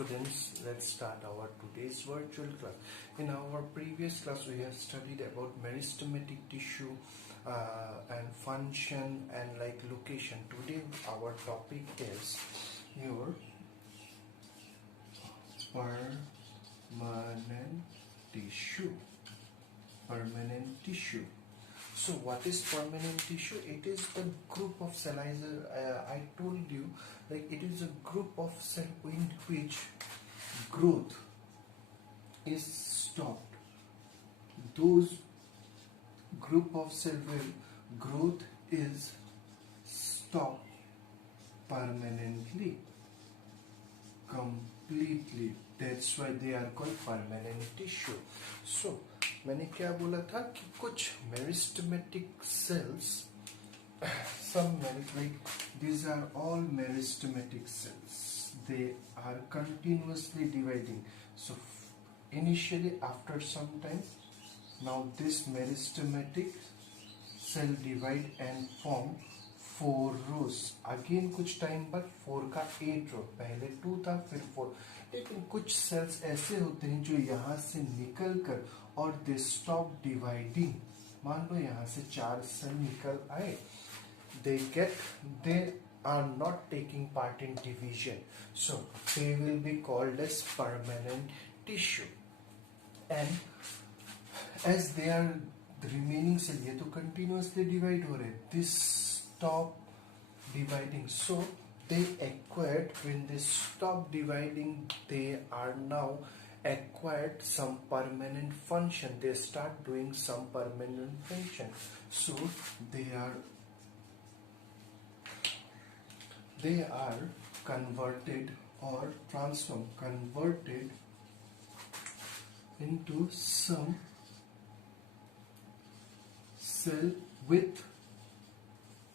students, let's start our today's virtual class. In our previous class, we have studied about meristematic tissue and function and like location. Today, our topic is your permanent tissue. Permanent tissue. So what is permanent tissue? It is a group of cells. I told you, like it is a group of cells in which growth is stopped. Those group of cells where growth is stopped permanently, completely. That's why they are called permanent tissue. So मैंने क्या बोला था कि कुछ meristematic cells, some like these are all meristematic cells. They are continuously dividing. So initially, after some time, now this meristematic cell divide and form 4 rows. Again कुछ time बाद 4 का 8 रो, पहले 2 था फिर 4. लेकिन कुछ सेल्स ऐसे होते हैं जो यहाँ से निकल कर और दे स्टॉप डिवाइडिंग. मान लो यहाँ से 4 सेल निकल आए, they are not taking part in division, so they will be called as permanent tissue. And as they are the remaining cell, ये तो continuously divide हो रहे, this stop dividing, so they acquired, when they stop dividing, they are now acquired some permanent function. They start doing some permanent function. So they are converted or converted into some cell with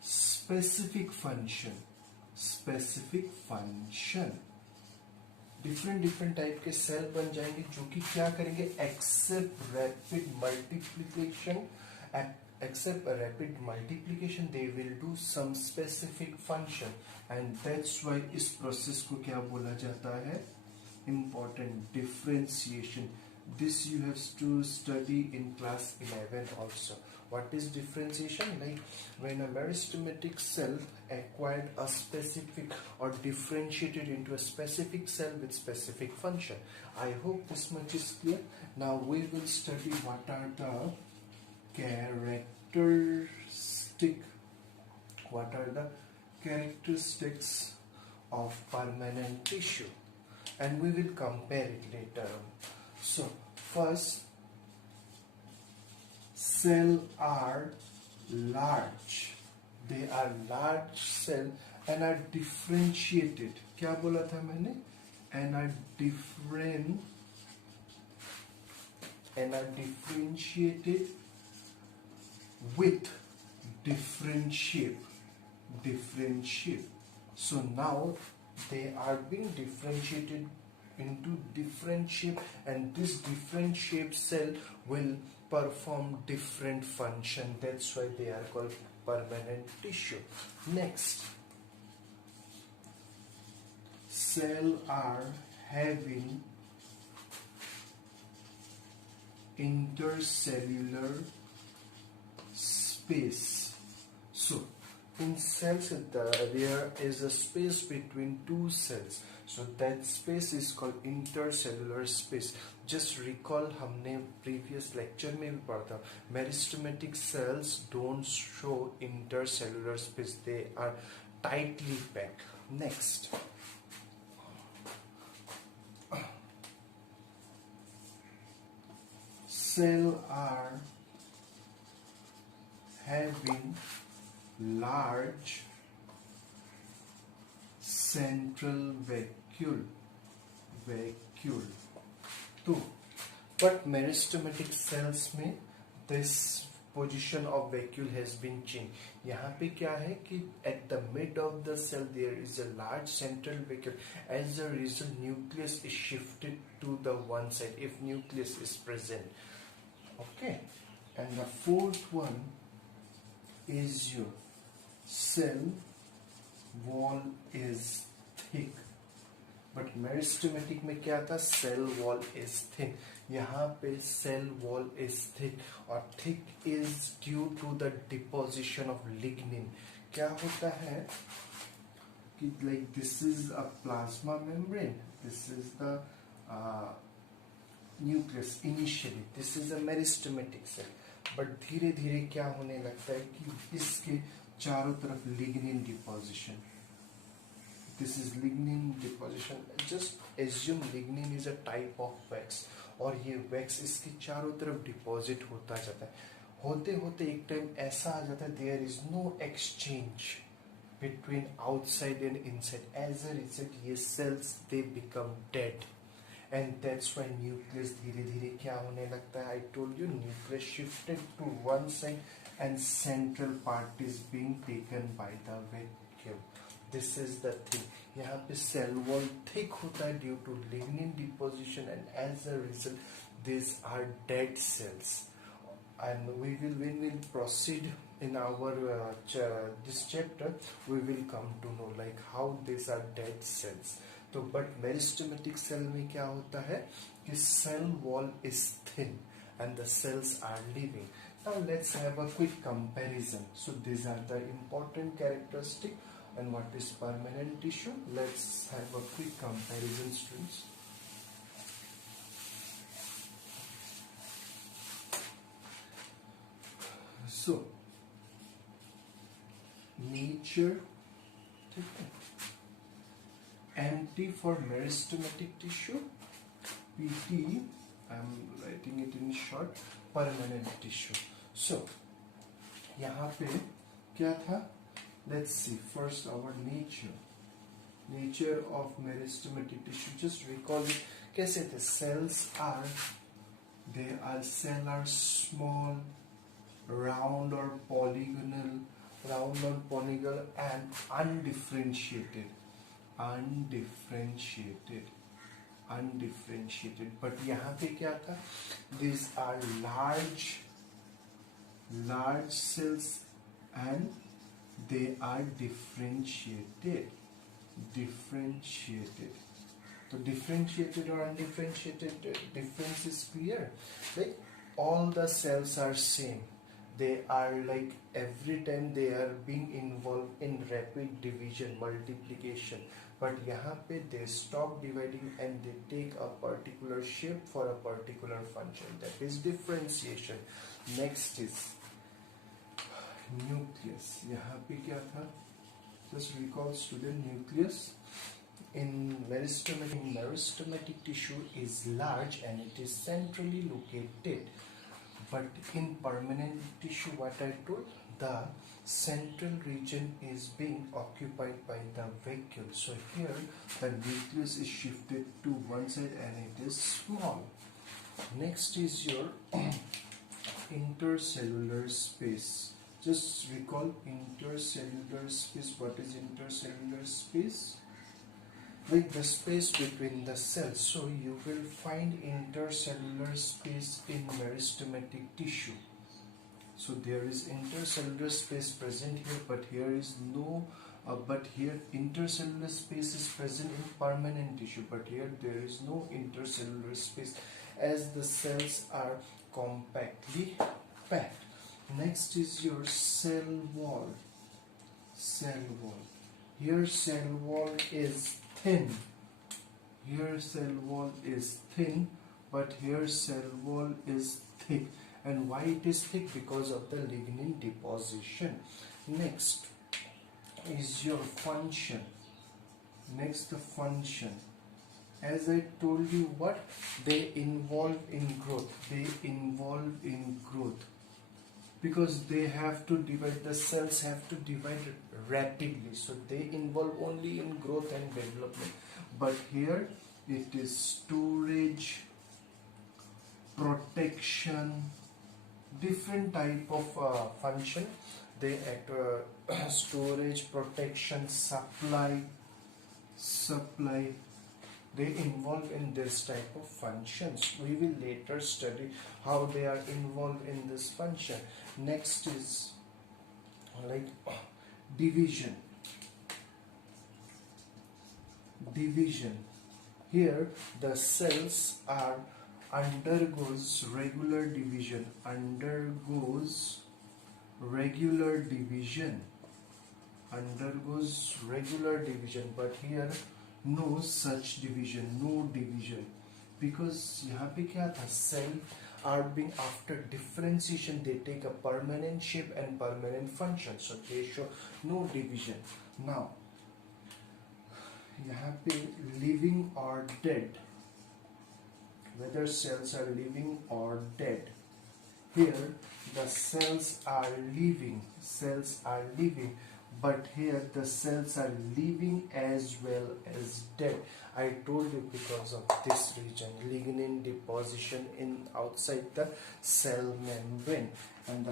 specific function. Different type के cell बन जाएंगे जो कि क्या करेंगे, except rapid multiplication they will do some specific function. And that's why this process को क्या बोला जाता है, important, differentiation. This you have to study in class 11 also. What is differentiation? Like when a meristematic cell acquired a specific or differentiated into a specific cell with specific function. I hope this much is clear. Now we will study what are the characteristics of permanent tissue, and we will compare it later on. So first, cells are large. They are large cell and are differentiated. क्या बोला था मैंने? And are differentiated with different shape. So now they are being differentiated into different shape, and this different shape cell will perform different function. That's why they are called permanent tissue. Next, cells are having intercellular space. So in cells there is a space between two cells, so that space is called intercellular space. Just recall, हमने previous lecture में भी पढ़ा था, meristematic cells don't show intercellular space, they are tightly packed. Next, cells are having large central vacuole. तो but meristematic cells में this position of vacuole has been changed. यहाँ पे क्या है कि at the mid of the cell there is a large central vacuole. As a result, nucleus is shifted to the one side if nucleus is present. Okay, and the fourth one is your cell wall is thick, but meristematic में क्या था, cell wall is thick, यहाँ पे cell wall is thick, और thick is due to the deposition of lignin. क्या होता है कि like this is a plasma membrane, this is the nucleus, initially this is a meristematic cell, but धीरे धीरे क्या होने लगता है कि इसके चारों तरफ lignin deposition, this is lignin deposition, just assume lignin is a type of wax, और ये wax इसके चारों तरफ डिपॉजिट होता जाता है, होते होते एक टाइम ऐसा आ जाता है there is no exchange between outside and inside, as a result ये cells they become dead, and that's why nucleus धीरे धीरे क्या होने लगता है, I told you nucleus shifted to one side and central part is being taken by the vacuum. This is the thing, यहाँ पे cell wall thick होता है due to lignin deposition, and as a result this are dead sales, and we will when we'll proceed in our this chapter we will come to know like how these are dead cells। तो but meristematic cell में क्या होता है कि cell wall is thin and the cells are living। Now let's have a quick comparison। So these are the important characteristic and what is permanent tissue। Let's have a quick comparison, students। So nature, empty for meristematic tissue, PT, I'm writing it in short, permanent tissue। So यहाँ पे क्या था, let's see first our nature of meristematic tissue, just recall it, कैसे थे, cells are small, round or polygonal and undifferentiated। but यहाँ पे क्या था, these are large cells and they are differentiated। So differentiated or undifferentiated difference is clear, like all the cells are same, they are like every time they are being involved in rapid division, multiplication, but यहाँ पे they stop dividing and they take a particular shape for a particular function, that is differentiation। next is nucleus। यहाँ पे क्या था, just recall student, nucleus in meristematic tissue is large and it is centrally located, but in permanent tissue what I told, the central region is being occupied by the vacuole। So here the nucleus is shifted to one side and it is small। next is your intercellular space। just recall intercellular space, what is intercellular space, like the space between the cells। so you will find intercellular space in meristematic tissue। so there is intercellular space present here, but here is no but here intercellular space is present in permanent tissue, but here there is no intercellular space as the cells are compactly packed। next is your cell wall। here cell wall is thin, but here cell wall is thick, and why it is thick, because of the lignin deposition। next is your function, the function, as I told you, what they involve in growth, because they have to divide, the cells have to divide rapidly, so they involve only in growth and development, but here it is storage, protection, different type of function they act, storage, protection, supply, they involve in this type of functions। we will later study how they are involved in this function। next is like division here the cells are undergoes regular division, undergoes regular division, but here no such division, no division, because यहाँ पे क्या था, cell are being after differentiation they take a permanent shape and permanent function, so they show no division. Now यहाँ पे living or dead, whether cells are living or dead, here the cells are living, but here the cells are living as well as dead. I told you because of this region, lignin deposition in outside the cell membrane, and the